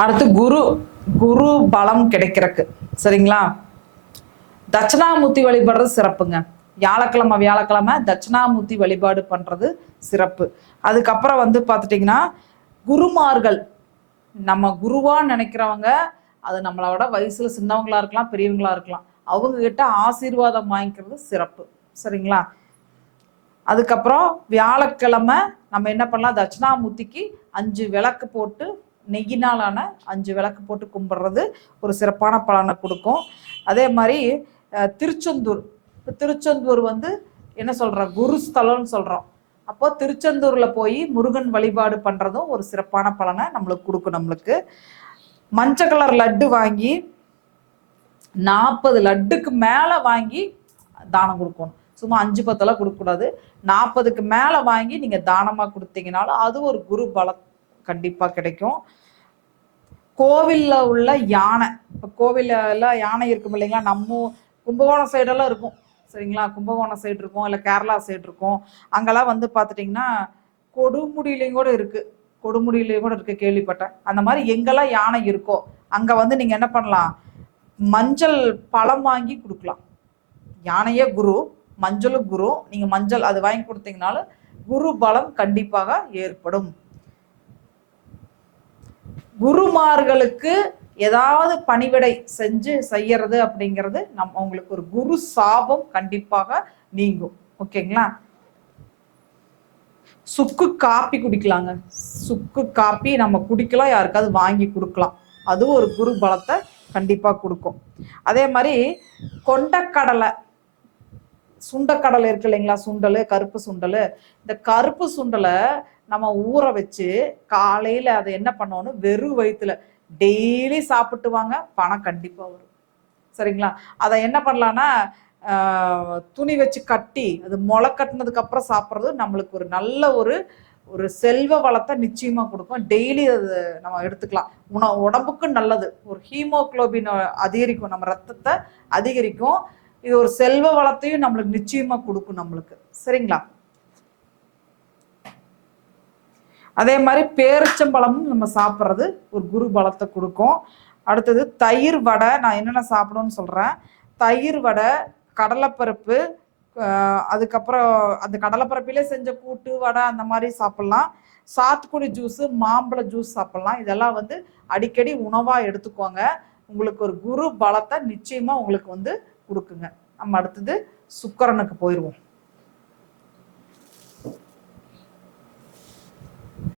அடுத்து குரு குரு பலம் கிடைக்கிறக்கு. சரிங்களா? தட்சிணாமூர்த்தி வழிபடுறது சிறப்புங்க. வியாழக்கிழமை வியாழக்கிழமை தட்சிணாமூர்த்தி வழிபாடு பண்ணுறது சிறப்பு. அதுக்கப்புறம் வந்து பார்த்துட்டிங்கன்னா குருமார்கள். நம்ம குருவாக நினைக்கிறவங்க அது நம்மளோட வயசில் சின்னவங்களா இருக்கலாம் பெரியவங்களா இருக்கலாம். அவங்கக்கிட்ட ஆசீர்வாதம் வாங்கிக்கிறது சிறப்பு. சரிங்களா? அதுக்கப்புறம் வியாழக்கிழமை நம்ம என்ன பண்ணலாம்? தட்சிணாமூர்த்திக்கு அஞ்சு விளக்கு போட்டு நெய்யினாலான அஞ்சு விளக்கு போட்டு கும்பிட்றது ஒரு சிறப்பான பலனை கொடுக்கும். அதே மாதிரி திருச்செந்தூர். இப்போ திருச்செந்தூர் வந்து என்ன சொல்கிறோம் குருஸ்தலம்னு சொல்கிறோம் அப்போது திருச்செந்தூரில் போய் முருகன் வழிபாடு பண்ணுறதும் ஒரு சிறப்பான பலனை நம்மளுக்கு கொடுக்கும் நம்மளுக்கு. மஞ்சள் கலர் லட்டு வாங்கி நாற்பது லட்டுக்கு மேலே வாங்கி தானம் கொடுக்கணும். சும்மா அஞ்சு பத்தெல்லாம் கொடுக்கக்கூடாது. நாற்பதுக்கு மேலே வாங்கி நீங்கள் தானமாக கொடுத்தீங்கனாலும் அது ஒரு குரு பலத்தை கண்டிப்பாக கிடைக்கும். கோவிலில் உள்ள யானை இப்போ கோவிலெல்லாம் யானை இருக்கும் இல்லைங்களா? நம்ம கும்பகோணம் சைடெல்லாம் இருக்கும். சரிங்களா? கும்பகோணம் சைடு இருக்கும் இல்லை கேரளா சைடு இருக்கும். அங்கெல்லாம் வந்து பார்த்துட்டிங்கன்னா கொடுமுடியிலையும் கூட இருக்குது கொடுமுடியிலையும் கூட இருக்குது கேள்விப்பட்டேன். அந்த மாதிரி எங்கெல்லாம் யானை இருக்கோ அங்கே வந்து நீங்கள் என்ன பண்ணலாம்? மஞ்சள் பழம் வாங்கி கொடுக்கலாம். யானையே குரு மஞ்சளும் குரு. நீங்கள் மஞ்சள் அது வாங்கி கொடுத்தீங்கனாலும் குரு பலம் கண்டிப்பாக ஏற்படும். குருமார்களுக்கு ஏதாவது பணிவிடை செஞ்சு செய்யறது அப்படிங்கிறது நம்ம உங்களுக்கு ஒரு குரு சாபம் கண்டிப்பாக நீங்கும். ஓகேங்களா? சுக்கு காப்பி குடிக்கலாங்க. சுக்கு காப்பி நம்ம குடிக்கலாம் யாருக்காவது வாங்கி கொடுக்கலாம். அதுவும் ஒரு குரு பலத்தை கண்டிப்பா கொடுக்கும். அதே மாதிரி கொண்டக்கடலை சுண்டக்கடலை இருக்கு இல்லைங்களா? சுண்டல் கருப்பு சுண்டல். இந்த கருப்பு சுண்டலை நம்ம ஊற வச்சு காலையில அதை என்ன பண்ணணும்? வெறும் வயிற்றுல டெய்லி சாப்பிட்டு வாங்க பணம் கண்டிப்பாக வரும். சரிங்களா? அதை என்ன பண்ணலான்னா துணி வச்சு கட்டி அது முளை கட்டினதுக்கப்புறம் சாப்பிட்றது நம்மளுக்கு ஒரு நல்ல ஒரு ஒரு செல்வ வளத்தை நிச்சயமாக கொடுக்கும். டெய்லி அது நம்ம எடுத்துக்கலாம். உண உடம்புக்கு நல்லது. ஒரு ஹீமோக்ளோபின் அதிகரிக்கும். நம்ம ரத்தத்தை அதிகரிக்கும். இது ஒரு செல்வ வளத்தையும் நம்மளுக்கு நிச்சயமாக கொடுக்கும் நம்மளுக்கு. சரிங்களா? அதே மாதிரி பேரிச்சம்பழமும் நம்ம சாப்பிட்றது ஒரு குரு பலத்தை கொடுக்கும். அடுத்தது தயிர் வடை நான் என்னென்ன சாப்பிடணும்னு சொல்கிறேன் தயிர் வடை கடலைப்பருப்பு அதுக்கப்புறம் அந்த கடலைப்பருப்பிலே செஞ்ச கூட்டு வடை அந்த மாதிரி சாப்பிட்லாம். சாத்துக்குடி ஜூஸு மாம்பழ ஜூஸ் சாப்பிட்லாம். இதெல்லாம் வந்து அடிக்கடி உணவாக எடுத்துக்கோங்க. உங்களுக்கு ஒரு குரு பலத்தை நிச்சயமாக உங்களுக்கு வந்து கொடுக்குங்க. நம்ம அடுத்தது சுக்கரனுக்கு போயிடுவோம்